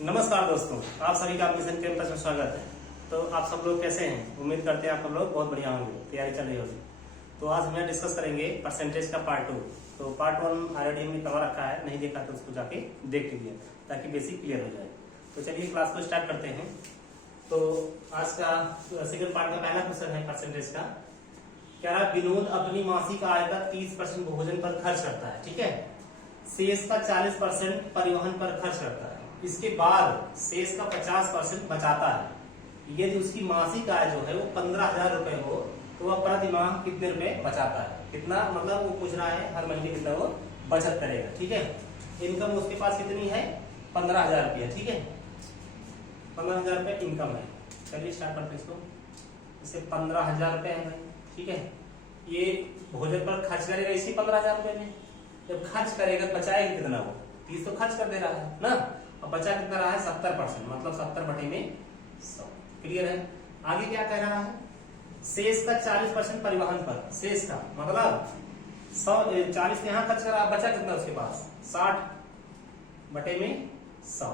नमस्कार दोस्तों, आप सभी का मिशन कैंपस में स्वागत है। तो आप सब लोग कैसे हैं? उम्मीद करते हैं आप सब लोग बहुत बढ़िया होंगे, तैयारी चल रही होगी। तो आज हम डिस्कस करेंगे परसेंटेज का पार्ट 2। तो पार्ट 1 ऑलरेडी हमने करवा रखा है, नहीं देखा तो उसको जाके देख लीजिए ताकि बेसिक क्लियर हो जाए। तो चलिए क्लास को स्टार्ट करते हैं। तो आज का सेकंड पार्ट का पहला क्वेश्चन है परसेंटेज का। कह रहा विनोद अपनी मासिक आय का 30% भोजन पर खर्च करता है, ठीक है। शेष का 40% परिवहन पर खर्च करता है। इसके बाद शेष का 50% बचाता है। यदि उसकी मासिक आय जो है वो 15,000 रुपए हो तो वह प्रति माह कितने रुपए बचाता है? कितना मतलब वो पूछ रहा है, हर महीने कितना वो बचत करेगा, ठीक है। इनकम उसके पास कितनी है? 15,000 रुपया, ठीक है। 15,000 रुपये इनकम है। चलिए स्टार्ट करते हैं इसको। इसे 15,000 रुपये है भाई, ठीक है। ये भोजन पर खर्च करेगा इसी 15,000 रुपये में। जब खर्च करेगा बचाएगा कितना? वो 30 तो खर्च कर दे रहा है ना, और बचा कितना रहा है? 70%, मतलब 70 बटे में 100। क्लियर है। आगे क्या कह रहा है? शेष का 40% परिवहन पर। शेष का मतलब 40 यहाँ खर्च करा, बचा कितना उसके पास? 60 बटे में 100।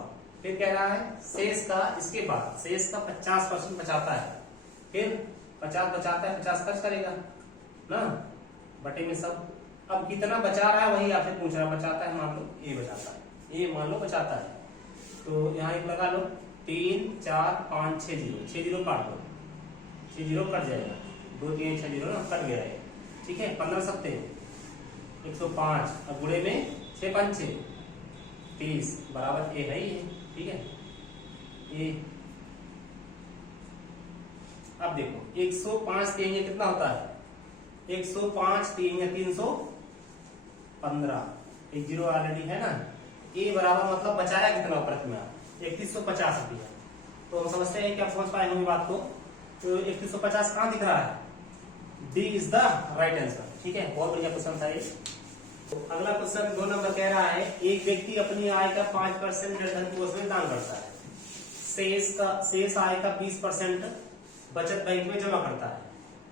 फिर कह रहा है शेष का, इसके बाद शेष का 50% बचाता है। फिर 50 बचाता है, 50 खर्च करेगा ना, बटे में 100। अब कितना बचा रहा है वही आपसे पूछ रहा। बचाता है, मान लो ए बचाता है, ए मान लो बचाता है। तो यहाँ एक लगा लो, 3 4 5 6 जीरो, 6 जीरो काट दो, 6 जीरो कट जाएगा, 2 3 6 जीरो ना कट गया है, ठीक है। 15 सत्ते 105, अब गुणे में 6 5 6 30 बराबर ए है ही है, ठीक है। ए अब देखो 105 देंगे कितना होता है? 105 देंगे 315, एक जीरो ऑलरेडी है ना। ए बराबर मतलब बचाया कितना प्रति माह? 3150 रुपया। तो हम समझते हैं कि आप समझ पाए होंगे बात को। तो 3150 कहां दिख रहा है? D is the right answer, ठीक है। बहुत बढ़िया क्वेश्चन था ये। तो अगला क्वेश्चन 2 नंबर कह रहा है एक व्यक्ति अपनी आय का 5% निर्धन कोष में दान करता है। शेष आय का 20% बचत बैंक में जमा करता है।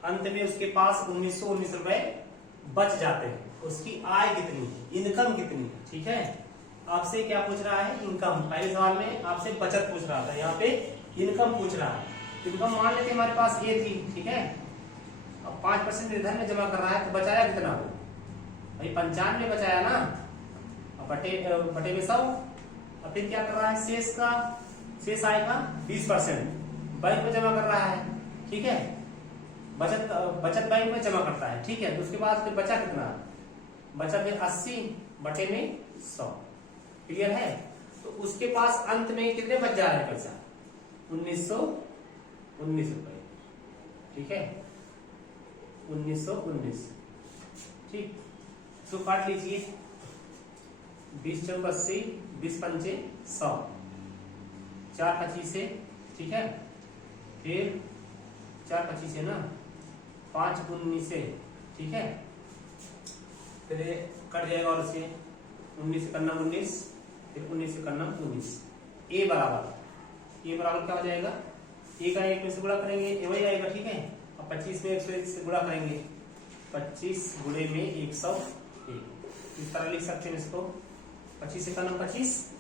अंत में उसके पास 1919 रुपए बच जाते हैं। उसकी आय कितनी है? इनकम कितनी है? ठीक है। आपसे क्या पूछ रहा है? इनकम। पहले सवाल में आपसे बचत पूछ रहा था, यहाँ पे इनकम पूछ रहा है। इनकम मान लेते हमारे पास ये थी, ठीक है। अब 5% निर्धन में जमा कर रहा है तो बचाया कितना हो भाई? 95 बचाया ना, अब बटे में 100। अब फिर क्या कर रहा है? शेष आय का 20% बैंक में जमा कर रहा है, ठीक है। बचत बैंक में जमा करता है, ठीक है। तो उसके बाद फिर बचा कितना? बचा फिर 80 बटे में 100। क्लियर है। तो उसके पास अंत में कितने बच जा रहे हैं पैसा? 1919 रुपए, ठीक है। 1919, ठीक। तो काट लीजिए, 20 चौक 80, 20 पंचे 100, 4 25 से, ठीक है। फिर 4 25 है ना, 5 19 से, ठीक है। फिर कट जाएगा और उसके 19 से करना 19, फिर 19 से करना 19। ए बराबर क्या हो जाएगा? ए का 1 में से गुणा करेंगे, ए वही आएगा, ठीक है। अब 25 में 101 से गुणा करेंगे, 25 गुणे में 101। इस तरह लिख सकते हैं इसको। 25 से करना 25,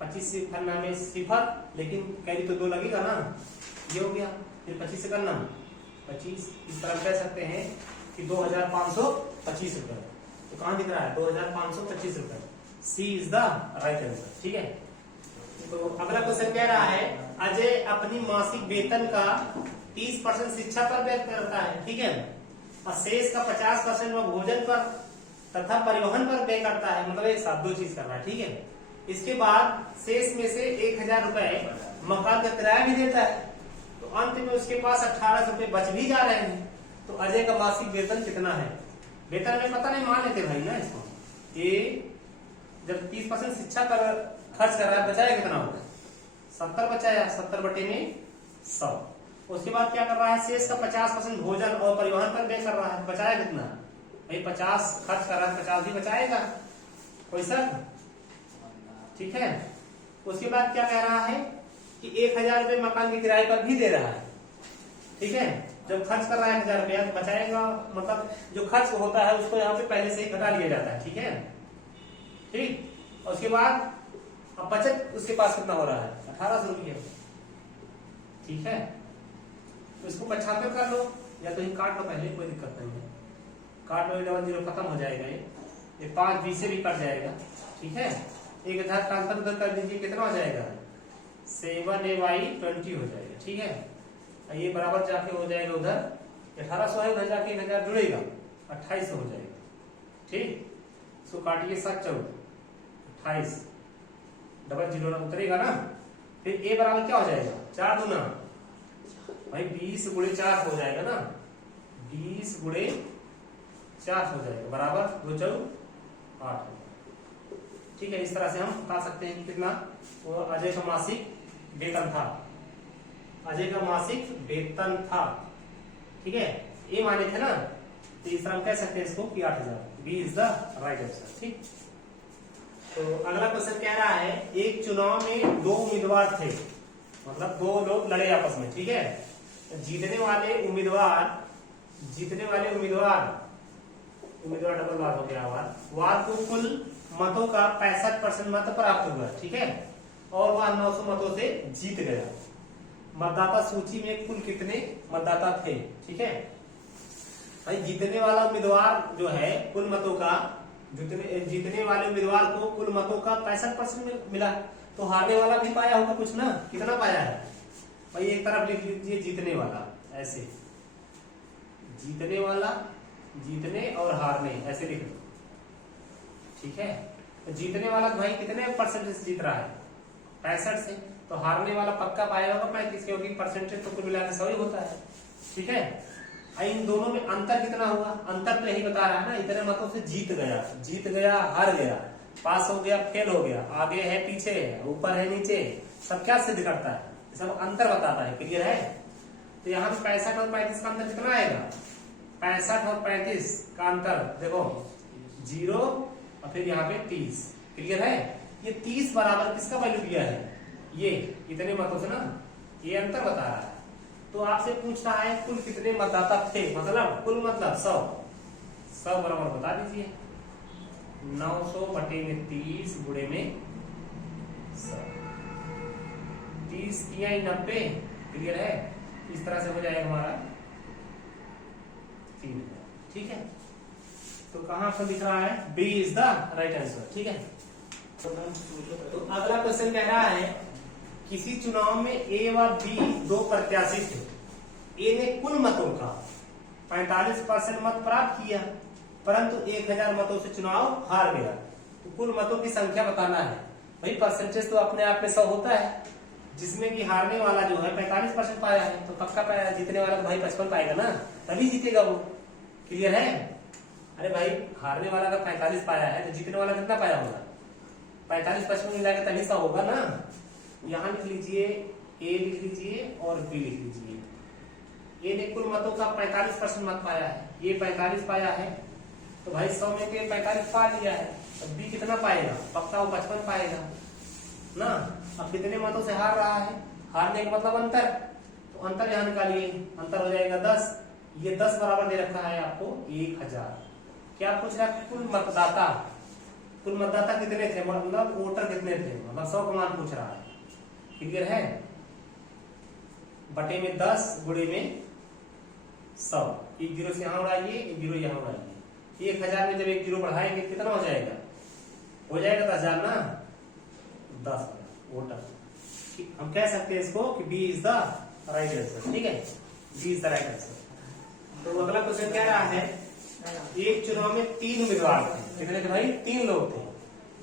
25 से करना में 0, लेकिन कैरी तो 2 लगेगा ना, ये हो गया। फिर 25 से करना 25, इस तरह कह सकते हैं कि 2525 रुपए। तो कहां दिख रहा है? 2525 रुपए। सी इज द राइट आंसर, ठीक है। तो अगला क्वेश्चन कह रहा है अजय अपनी मासिक वेतन का 30% शिक्षा पर व्यय करता है, ठीक है। और शेष का 50% वह भोजन पर तथा परिवहन पर व्यय करता है। मतलब एक साथ 2 चीज कर रहा है, ठीक है। इसके बाद शेष में से 1000 रुपए मकान का किराया भी देता है। तो अंत में उसके पास 1800 रुपए बच भी जा रहे हैं। तो अजय का मासिक वेतन कितना है? वेतन में पता नहीं, मान लेते भाई ना इसको। ये जब 30% शिक्षा पर खर्च कर रहा है, बचाया कितना होगा? 70 बचाया, 70 बटे में 100। उसके बाद क्या कर रहा है? शेष का 50% भोजन और परिवहन पर व्यय कर रहा है। बचाया कितना भाई? 50 खर्च कर रहा है, 50 भी बचाएगा, कोई शक? ठीक है। उसके बाद क्या कह रहा है कि 1000 रुपए मकान के किराए पर भी दे रहा है, ठीक है। जब खर्च कर रहा है 1000 रुपया तो बचाएगा, मतलब जो खर्च होता है उसको यहाँ पे पहले से ही घटा लिया जाता है, ठीक है। ठीक। और उसके बाद अब बचत उसके पास कितना हो रहा है 1800 रुपये, ठीक है। तो इसको 75 कर लो या तो ही काट लो पहले, कोई दिक्कत नहीं है, काट लो, 0 खत्म हो जाएगा, ये 5 20 से भी कट जाएगा, ठीक है। 1000 ट्रांसफर उधर कर दीजिए, कितना हो जाएगा 7ay20 हो जाएगा, ठीक है। ये बराबर जाके हो जाएगा उधर 1800 है, उधर जाके 1000 जुड़ेगा 2800 हो जाएगा, ठीक। इसको काटिए 7 4 28, डबल 0 उतरेगा ना। फिर ए बराबर क्या हो जाएगा 4 दूना भाई 20 गुणे 4 हो जाएगा ना, 20 गुणे 4 हो जाएगा बराबर 2 4 8, ठीक है। इस तरह से हम बता सकते हैं कि कितना वो अजय का मासिक वेतन था, अजय का मासिक वेतन था, ठीक है। ये माने थे ना, तो इस तरह हम कह सकते हैं इसको कि 8000, B is the right answer, ठीक। तो अगला क्वेश्चन कह रहा है एक चुनाव में 2 उम्मीदवार थे, मतलब 2 लोग लड़े आपस में, ठीक है। जीतने वाले उम्मीदवार डबल बार हो गया, वार को कुल मतों का 65% मत प्राप्त हुआ, ठीक है, और वह 900 मतों से जीत गया। मतदाता सूची में कुल कितने मतदाता थे, ठीक है। भाई जीतने वाला उम्मीदवार जो है कुल मतों का, जीतने वाले उम्मीदवार को कुल मतों का 65% मिला, तो हारने वाला भी पाया होगा कुछ ना, कितना पाया है भाई, एक तरफ लिख लीजिए जीतने वाला, ऐसे जीतने वाला, जीतने और हारने ऐसे लिख लो, ठीक है। तो जीतने वाला भाई कितने परसेंटेज जीत रहा है 65 से, तो हारने वाला पक्का पाया होगा 35, क्योंकि परसेंटेज तो कुल मिलाकर 100 ही होता है, ठीक है। इन दोनों में अंतर कितना हुआ, अंतर तो यही बता रहा है ना, इतने मतों से जीत गया, हार गया, पास हो गया, फेल हो गया, आगे है, पीछे है, ऊपर है, नीचे, सब क्या सिद्ध करता है, सब अंतर बताता है, क्लियर है। तो यहाँ पे 65 और 35 का अंतर कितना आएगा, 65 और 35 का अंतर देखो 0 और फिर यहाँ पे 30, क्लियर है। ये 30 बराबर किसका वैल्यू दिया है, ये इतने मतों से ना, ये अंतर बता रहा है। तो आपसे पूछ रहा है कुल कितने मतदाता थे, मतलब कुल मतलब 100 बराबर बता दीजिए, 900 बटे में 30 गुणे में 100, 30 किया 90, क्लियर है। इस तरह से हो जाएगा हमारा 3, ठीक है। तो कहां पर दिख रहा है, B is the right answer, ठीक है। तो अगला क्वेश्चन कह रहा है किसी चुनाव में ए व बी 2 प्रत्याशी थे, ए ने कुल मतों का 45% मत प्राप्त किया, परंतु 1000 मतों से चुनाव हार गया। तो कुल मतों की संख्या बताना है भाई, परसेंटेज तो अपने आप में 100 होता है, जिसमें कि हारने वाला जो है 45% पाया है, तो पक्का पाया, जीतने वाला तो भाई 55 पाएगा ना, तभी जीतेगा वो, क्लियर है। अरे भाई हारने वाला का 45 पाया है, तो जीतने वाला कितना पाया होगा, 45-55 मिलाकर तभी 100 होगा ना। यहाँ लिख लीजिए, ए लिख लीजिए और बी लिख लीजिए। ए ने कुल मतों का 45% मत पाया है, ये 45 पाया है, तो भाई 100 में के 45 पा लिया है, तो बी कितना पाएगा, पक्का वो 55 पाएगा ना। अब कितने मतों से हार रहा है, हारने का मतलब अंतर, तो अंतर यहाँ निकालिए, अंतर हो जाएगा 10, ये 10 बराबर दे रखा है आपको 1000। क्या पूछ रहा है, कुल मतदाता कितने थे, मतलब वोटर कितने थे, मतलब 100 का मान पूछ रहा है, क्लियर है। बटे में 10 गुणे में 100, एक 0 से यहाँ उड़ाइए, एक 0 यहाँ उड़ाइए, 1000 में जब एक 0 बढ़ाएंगे कितना हो जाएगा, 10,000 ना, 10 वोटर। हम कह सकते हैं इसको कि B is the right answer, ठीक है, B is the right answer. तो अगला क्वेश्चन कह रहा है एक चुनाव में 3 उम्मीदवार थे, कितने थे भाई, 3 लोग थे।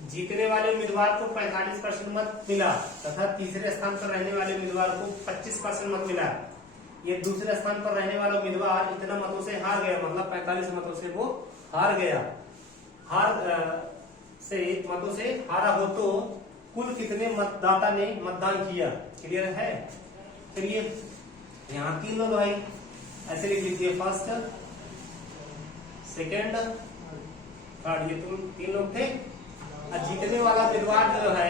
जीतने वाले उम्मीदवार को 45% मत मिला तथा तीसरे स्थान पर रहने वाले उम्मीदवार को 25% मत मिला। ये दूसरे स्थान पर रहने वाला उम्मीदवार इतना मतों से हार गया, मतलब 45 मतों से वो हार गया। मतों से हारा हो तो कुल कितने मतदाता ने मतदान किया, क्लियर है। चलिए यहाँ 3 लोग भाई, ऐसे लिख लीजिए, फर्स्ट सेकेंड थर्ड, ये 3 लोग थे। जीतने वाला उम्मीदवार जो है,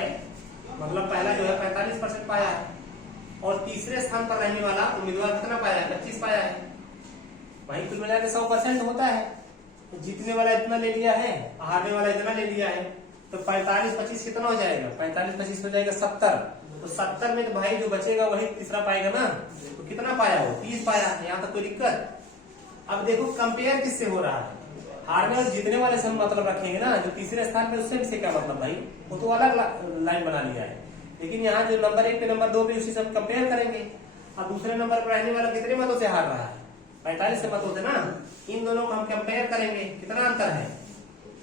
मतलब पहला जो है 45% पाया है, और तीसरे स्थान पर रहने वाला उम्मीदवार कितना पाया है, 25 पाया है। वही कुल मिला के 100% होता है। तो जीतने वाला इतना ले लिया है, हारने वाला इतना ले लिया है, तो 45 25 कितना हो जाएगा? 45 25 हो जाएगा 70। तो 70 में तो भाई जो बचेगा वही तीसरा पाएगा ना। तो कितना पाया वो? 30 पाया। यहाँ तक कोई दिक्कत? अब देखो कंपेयर किससे हो रहा है? हारने और जीतने वाले से हम मतलब रखेंगे ना। जो तीसरे स्थान पे उससे क्या मतलब भाई? वो तो अलग लाइन बना लिया है। लेकिन यहाँ जो नंबर 1 पे नंबर 2 पे उसी से हम कंपेयर करेंगे। अब दूसरे नंबर पर रहने वाला कितने मतों से हार रहा है? 45 से मतों से ना। इन दोनों को हम कंपेयर करेंगे। कितना अंतर है?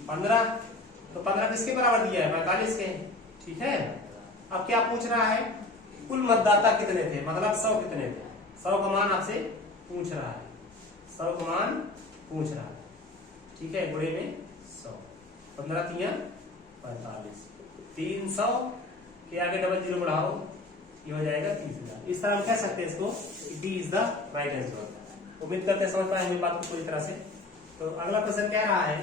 15। तो 15 किसके बराबर दिया है? 45 के। ठीक है। अब क्या पूछ रहा है? कुल मतदाता कितने थे, मतलब 100 कितने थे? 100 का मान आपसे पूछ रहा है। 100 का मान पूछ रहा है। ठीक है। गुणे में 100। 15 तिया 45। 300 के आगे डबल जीरो बढ़ाओ, ये हो जाएगा 30,000। इस तरह हम कह सकते हैं इसको, D is the right answer. उम्मीद करते हैं समझ पाए मेरी बात को पूरी तरह से। तो अगला क्वेश्चन कह रहा है,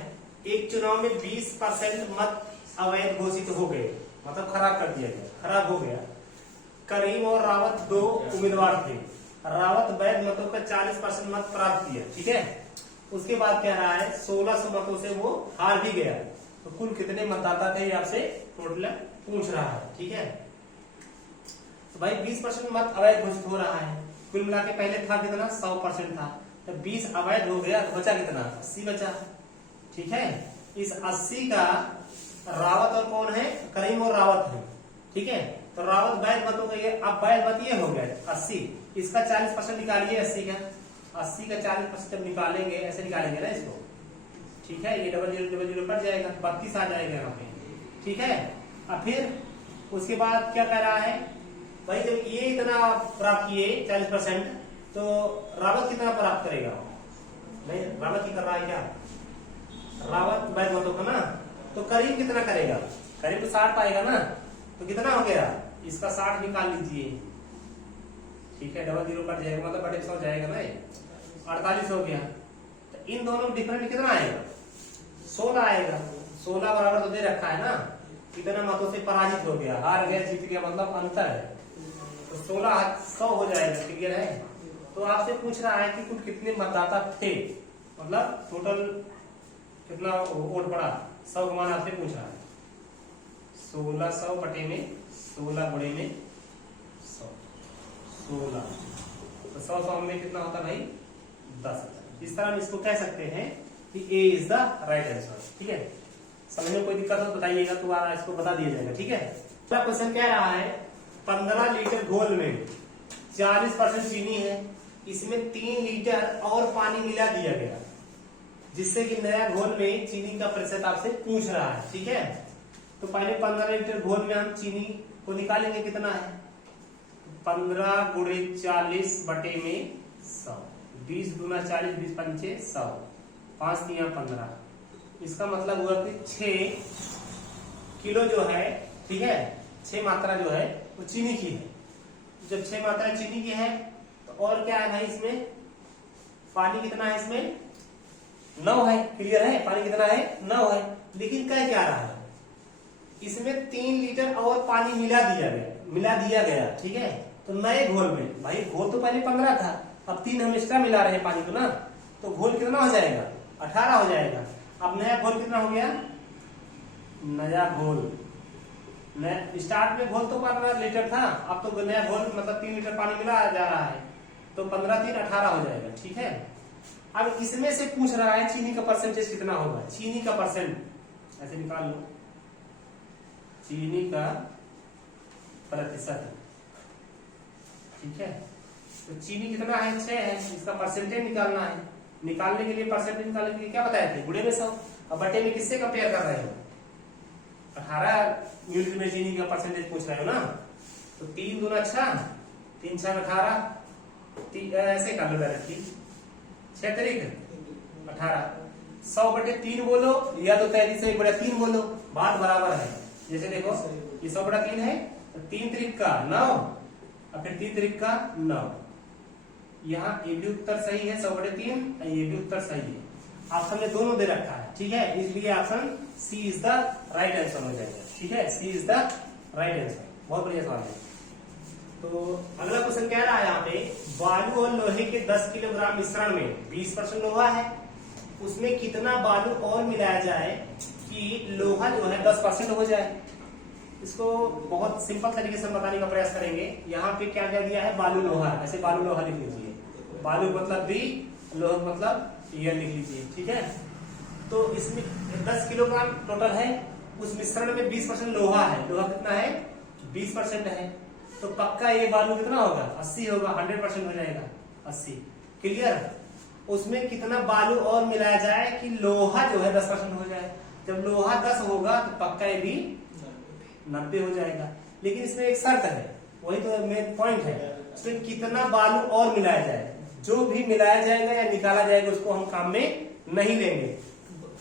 एक चुनाव में 20% मत अवैध घोषित हो गए, मतलब खराब कर दिया गया, खराब हो गया। करीम और रावत 2 उम्मीदवार थे। रावत वैध मतों का 40% मत प्राप्त किया। ठीक है। उसके बाद कह रहा है 1600 मतों से वो हार भी गया। तो कुल कितने मतदाता थे, ये आपसे टोटल पूछ रहा है। ठीक है। तो भाई 20% मत अवैध घोषित हो रहा है। कुल मिला के पहले था कितना? 100% था। तो 20 अवैध हो गया तो बचा कितना? 80 बचा। ठीक है। इस 80 का रावत और कौन है? करीम और रावत है। ठीक है। तो रावत वैध मतों का ये, अब वैध मत ये हो गया 80। इसका 40% निकालिए 80 का। 80 का 40% जब निकालेंगे, ऐसे निकालेंगे ना इसको। ठीक है। ये डबल जीरो कट जाएगा, 32 आ जाएगा यहाँ पे। ठीक है। अब फिर उसके बाद क्या कह रहा है भाई, जब ये इतना प्राप्त किए 40%, तो रावत कितना प्राप्त करेगा? नहीं, रावत ही कर रहा है क्या? रावत वैध मतों का ना। तो करीब कितना करेगा? करीब तो 60 पाएगा ना। तो कितना हो गया? इसका 60 निकाल लीजिए। ठीक है। डबल जीरो कट जाएगा, मतलब बटे 100 जाएगा ना। 48 हो गया। तो इन दोनों डिफरेंट कितना आएगा? 16 आएगा। 16 बराबर तो दे रखा है ना। कितना मतों से पराजित हो गया, हार गया, जीत गया, मतलब अंतर है। तो 16 100 हो जाएगा। क्लियर है। तो आपसे पूछ रहा है कि कुल कितने मतदाता थे, मतलब टोटल कितना वोट पड़ा। 100 का मान आपसे पूछ रहा है। 1600 बटे में 16 गुणे में 100, 16। तो 100 में कितना होता है भाई? 10। इस तरह हम इसको कह सकते हैं कि ए इज द राइट आंसर। ठीक है। समझ में कोई दिक्कत हो बताइएगा, तो इसको बता दिया जाएगा। ठीक है। अगला क्वेश्चन कह रहा है, 15 लीटर घोल में 40% चीनी है, इसमें 3 लीटर और पानी मिला दिया गया, जिससे कि नया घोल में चीनी का प्रतिशत आपसे पूछ रहा है। ठीक है। तो पहले 15 लीटर घोल में हम चीनी को निकालेंगे। कितना है? 15 गुणे 40 बटे में 100। 20 दूना 40, 20 पंचे 100, 5 तिया 15। इसका मतलब हुआ कि 6 किलो जो है, ठीक है, 6 मात्रा जो है वो चीनी की है। जब 6 मात्रा चीनी की है, तो और क्या है भाई इसमें? पानी कितना है इसमें? 9 है। क्लियर है। पानी कितना है? 9 है। लेकिन कह क्या रहा है? इसमें 3 लीटर और पानी मिला दिया गया। ठीक है। तो नए घोल में, भाई घोल तो पहले 15 था, अब 3 हम एक्स्ट्रा मिला रहे हैं पानी को ना। तो घोल कितना हो जाएगा? 18 हो जाएगा। अब नया घोल कितना हो गया? नया घोल, स्टार्ट में घोल तो 15 लीटर था, अब तो नया घोल मतलब 3 लीटर पानी मिला जा रहा है। तो 15 3 18 हो जाएगा। ठीक है। अब इसमें से पूछ रहा है चीनी का परसेंटेज कितना होगा। चीनी का परसेंट ऐसे निकाल लो, चीनी का प्रतिशत। ठीक है। तो चीनी कितना है? 6 है। इसका परसेंटेज निकालना है। निकालने के लिए, परसेंटेज निकालने के लिए क्या बताए थे? गुणे में 100। अब बटे में किससे कंपेयर कर रहे हो? 18 यूनिट में चीनी का परसेंटेज पूछ रहे हो ना। तो 3 दूना 6, 3 6 18, ऐसे कर लो डायरेक्टली। 6 तरीक 18, 100 बटे 3 बोलो, या तो 33 से 1/3 बोलो, बात बराबर है। जैसे देखो ये 100/3 है, तो 3 त्रिक का 9, और फिर 3 त्रिक का 9। यहाँ ये भी उत्तर सही है 100/3, ये भी उत्तर सही है। ऑप्शन में दोनों दे रखा है। ठीक है। इसलिए option C is the right answer हो जाएगा। ठीक है। C is the right answer. बहुत बढ़िया सवाल है। तो अगला क्वेश्चन कह रहा है यहाँ पे, बालू और लोहे के 10 किलोग्राम मिश्रण में 20% लोहा है, उसमें कितना बालू और मिलाया जाए कि लोहा जो है 10% हो जाए। इसको बहुत सिंपल तरीके से बताने का प्रयास करेंगे। यहाँ पे क्या क्या दिया है, बालू लोहा, ऐसे बालू लोहा लिख लीजिए, बालू मतलब बी, लोहा मतलब ये लिख लीजिए, ठीक है। तो इसमें 10 किलोग्राम टोटल है, उस मिश्रण में 20% लोहा है। लोहा कितना है, 20% है, तो पक्का ये बालू कितना होगा, 80 होगा, 100% हो जाएगा 80। क्लियर। उसमें कितना बालू और मिलाया जाए कि लोहा जो है 10% हो जाए। जब लोहा 10 होगा तो पक्का ये भी 90 हो जाएगा। लेकिन इसमें एक शर्त है, वही तो मेन पॉइंट है, उसमें कितना बालू और मिलाया जाए। जो भी मिलाया जाएगा या निकाला जाएगा उसको हम काम में नहीं लेंगे।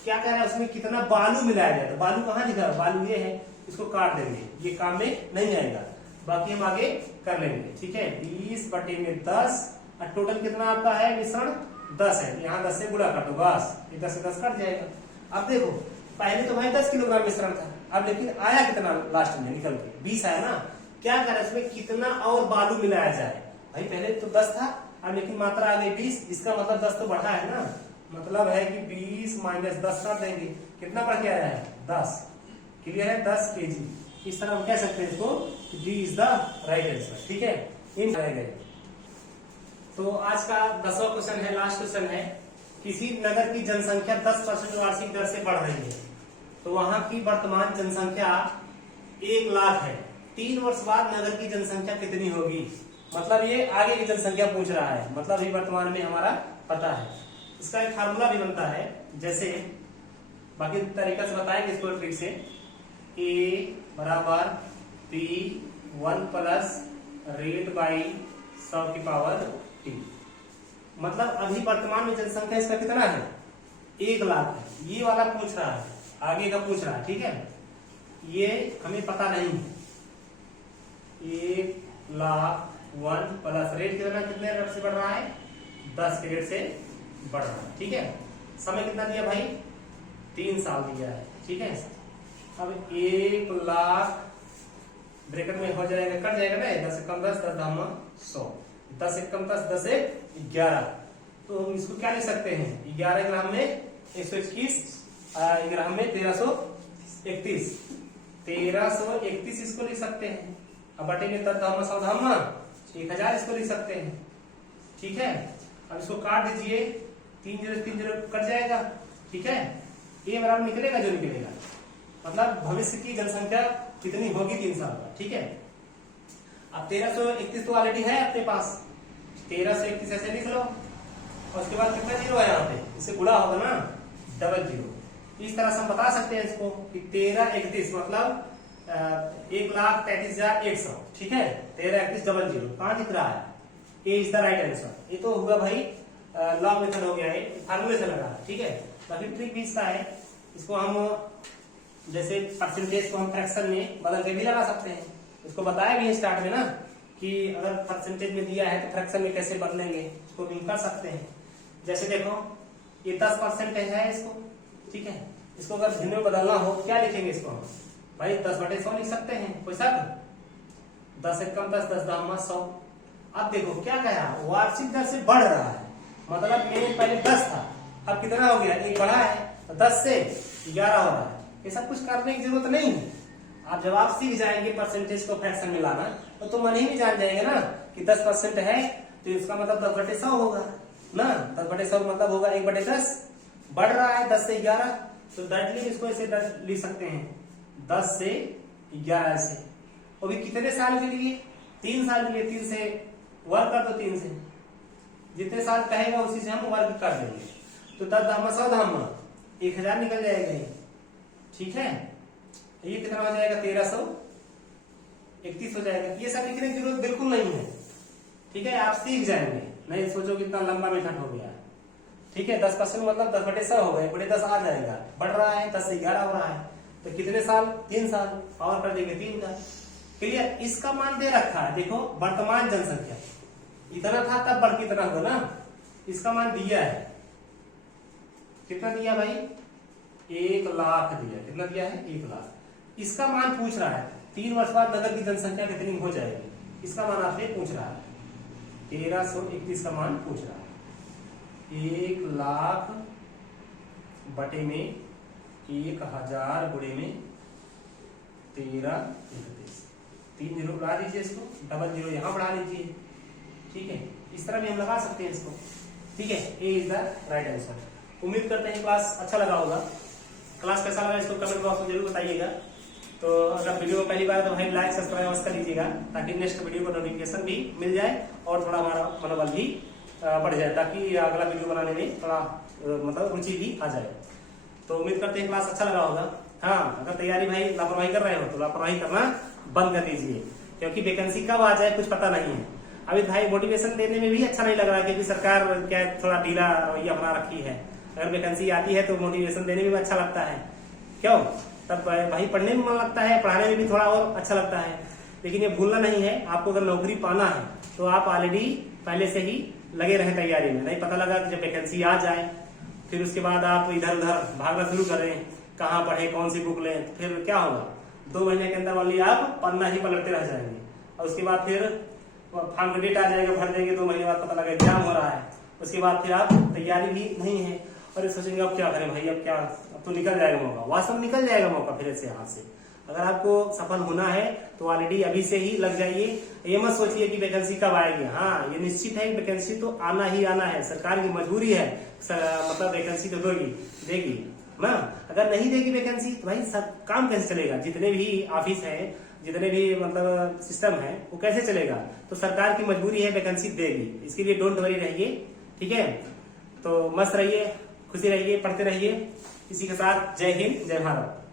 क्या कह रहा है, उसमें कितना बालू मिलाया जाए। तो बालू कहाँ लिखा है, बालू ये है, इसको काट देंगे, ये काम में नहीं आएगा, बाकी हम आगे कर लेंगे, ठीक है। 20/10 और टोटल कितना आपका है मिश्रण, 10 है, यहाँ 10 से गुणा कर दो बस, ये 10 से 10 कट जाएगा। अब देखो पहले तो भाई 10 किलोग्राम मिश्रण था, अब लेकिन आया कितना लास्ट में निकल के 20 आया ना। क्या करें, इसमें कितना और बालू मिलाया जाए। भाई पहले तो 10 था, अब लेकिन मात्रा आ गई 20, इसका मतलब 10 तो बढ़ा है ना, मतलब है कि 20 - 10 कर देंगे, कितना बढ़ के आया है 10। क्लियर है, 10 kg। इस तरह हम कह सकते हैं इसको, D is the right answer, ठीक है। इन रह गए। तो आज का 10वां क्वेश्चन है, लास्ट क्वेश्चन है। किसी नगर की जनसंख्या 10% वार्षिक दर से बढ़ रही है, तो वहां की वर्तमान जनसंख्या 1 लाख है। 3 वर्ष बाद नगर की जनसंख्या कितनी होगी। मतलब ये आगे की जनसंख्या पूछ रहा है, मतलब ये वर्तमान में हमारा पता है। इसका एक फार्मूला भी बनता है, जैसे बाकी तरीका से बताएंगे इसको ट्रिक से। A बराबर P1 plus rate by 100⁻t। मतलब अभी वर्तमान में जनसंख्या इसका कितना है, 1 लाख है। ये वाला पूछ रहा है, आगे का पूछ रहा है, ठीक है। ये हमें पता नहीं है। 1,01,000 प्लस रेट कितने रेट से बढ़ रहा है, 10 के रेट से बढ़ रहा है, ठीक है। समय कितना दिया भाई, 3 साल दिया है, ठीक है। अब 1 लाख ब्रैकेट में हो जाएगा, कट जाएगा ना, 10 से कम 10, 10 धामा 100, 10 से कम 10, 10 से 11। तो हम इसको क्या लिख सकते हैं, 11 ग्राम में 121, ग्राम में 1331, 1331 इसको लिख सकते हैं। अब बटे में 10 धामा 100 धामा 1000 इसको लिख सकते हैं, ठीक है। अब इसको काट दीजिए, 3 0 3 0 कट जाएगा, ठीक है। ये बराबर निकलेगा जो निकलेगा, मतलब भविष्य की जनसंख्या कितनी होगी 3 साल बाद, ठीक है। अब 1331 तो ऑलरेडी है अपने पास, 1331 ऐसे लिख लो, और उसके बाद कितना जीरो है यहाँ पे, इससे गुणा होगा ना, डबल जीरो। इस तरह से हम बता सकते हैं इसको कि 1331 मतलब 1,33,100, ठीक है। 1331 डबल जीरो कहाँ दिख रहा है, ए इज द राइट आंसर। ये तो हुआ भाई लॉग मेथड हो गया है, फार्मूले से लगा, ठीक है। बाकी ट्रिक भी इसका है, इसको हम जैसे परसेंटेज को हम फ्रैक्शन में बदल के भी लगा सकते हैं। इसको बताया भी है स्टार्ट में ना, कि अगर परसेंटेज में दिया है तो फ्रैक्शन में कैसे बदलेंगे, इसको भी कर सकते हैं। जैसे देखो ये 10% है इसको, ठीक है। इसको अगर भिन्न में बदलना हो क्या लिखेंगे इसको हम, भाई 10/100 लिख सकते हैं, कोई शक। 10 से कम 10, 10 धामा 100। अब देखो क्या कहा, वार्षिक दर से बढ़ रहा है, मतलब मेरे पहले 10 था, अब कितना हो गया, 1 बढ़ा है, तो 10 से 11 हो रहा है। ये सब कुछ करने की जरूरत नहीं है। आप जब आप सीख जाएंगे परसेंटेज को फ्रैक्शन में लाना, तो मन ही में जान जाएंगे ना कि 10% है, तो इसका मतलब 10/100 होगा ना। 10/100 मतलब होगा 1/10, बढ़ रहा है 10 से 11, तो डायरेक्टली इसको ऐसे लिख सकते हैं 10 से 11 से। और भी कितने साल के लिए, 3 साल के लिए, 3 से वर्ग कर दो, 3 से जितने साल कहेगा उसी से हम वर्ग कर देंगे, तो 10 धामा 100 धामा 1000 निकल जाएगा ये, ठीक है। ये कितना हो जाएगा, 1331 हो जाएगा। ये सब लिखने की जरूरत बिल्कुल नहीं है, ठीक है। आप सीख जाएंगे, नहीं सोचो कि इतना लंबा मेथड हो गया, ठीक है। 10% मतलब 10/100 हो गए, 10 आ जाएगा, बढ़ रहा है 10 से 11 हो रहा है, तो कितने साल, 3 साल, पावर कर देंगे 3 का। क्लियर। इसका मान दे रखा है, देखो वर्तमान जनसंख्या इतना था तब बढ़ के इतना होगा ना, इसका मान दिया है, कितना दिया भाई, 1 लाख दिया, कितना दिया है, 1 लाख। इसका मान पूछ रहा है 3 वर्ष बाद नगर की जनसंख्या कितनी हो जाएगी, इसका मान आपसे पूछ रहा है। 1331 का मान पूछ रहा है, 1 लाख बटे में 1000 गुणे में 1331, 3 जीरो बढ़ा दीजिए इसको, डबल जीरो यहाँ बढ़ा लीजिए। ठीक है, इस तरह भी हम लगा सकते हैं इसको। ठीक है, ए इज द राइट आंसर। उम्मीद करते हैं क्लास अच्छा लगा होगा। क्लास कैसा लगा इसको कमेंट बॉक्स में जरूर बताइएगा। तो अगर वीडियो में पहली बार तो भाई लाइक सब्सक्राइब कर लीजिएगा, ताकि नेक्स्ट वीडियो का नोटिफिकेशन भी मिल जाए और थोड़ा हमारा मनोबल भी बढ़ जाए, ताकि अगला वीडियो बनाने में थोड़ा मतलब रुचि भी आ जाए। तो उम्मीद करते हैं क्लास अच्छा लगा होगा। हाँ, अगर तैयारी भाई लापरवाही कर रहे हो तो लापरवाही करना बंद कर दीजिए, क्योंकि वैकेंसी कब आ जाए कुछ पता नहीं है। अभी भाई मोटिवेशन देने में भी अच्छा नहीं लग रहा है, क्योंकि सरकार क्या थोड़ा ढीला रवैया अपना रखी है। अगर वैकेंसी आती है तो मोटिवेशन देने में भी अच्छा लगता है, क्यों? तब भाई पढ़ने में मन लगता है, पढ़ाने में भी थोड़ा और अच्छा लगता है। लेकिन ये भूलना नहीं है, आपको अगर नौकरी पाना है तो आप ऑलरेडी पहले से ही लगे रहे तैयारी में। नहीं पता लगा कि जब वैकेंसी आ जाए फिर उसके बाद आप इधर उधर भागना शुरू करें, कहाँ पढ़े, कौन सी बुक लें, फिर क्या होगा? 2 महीने के अंदर वाली आप पन्ना ही पलटते रह जाएंगे, और उसके बाद फिर फॉर्म का डेट आ जाएगा, भर देंगे, 2 महीने बाद पता लगा एग्जाम हो रहा है। उसके बाद फिर आप तैयारी भी नहीं है, और ये सोचेंगे अब क्या करें भाई, अब क्या, अब तो निकल जाएगा मौका। वास्तव निकल जाएगा मौका फिर से हाथ से। अगर आपको सफल होना है तो ऑलरेडी अभी से ही लग जाइए। ये मत सोचिए कि वैकेंसी कब आएगी। हाँ, ये निश्चित है, वैकेंसी तो आना ही आना है, सरकार की मजबूरी है, मतलब वैकेंसी तो देगी ना। अगर नहीं देगी वैकेंसी तो भाई सब काम कैसे चलेगा? जितने भी ऑफिस है, जितने भी मतलब सिस्टम है, वो कैसे चलेगा? तो सरकार की मजबूरी है, वैकेंसी देगी। इसके लिए डोंट वरी रहिए। ठीक है, तो मस्त रहिए, खुशी रहिए, पढ़ते रहिए। इसी के साथ जय हिंद, जय भारत।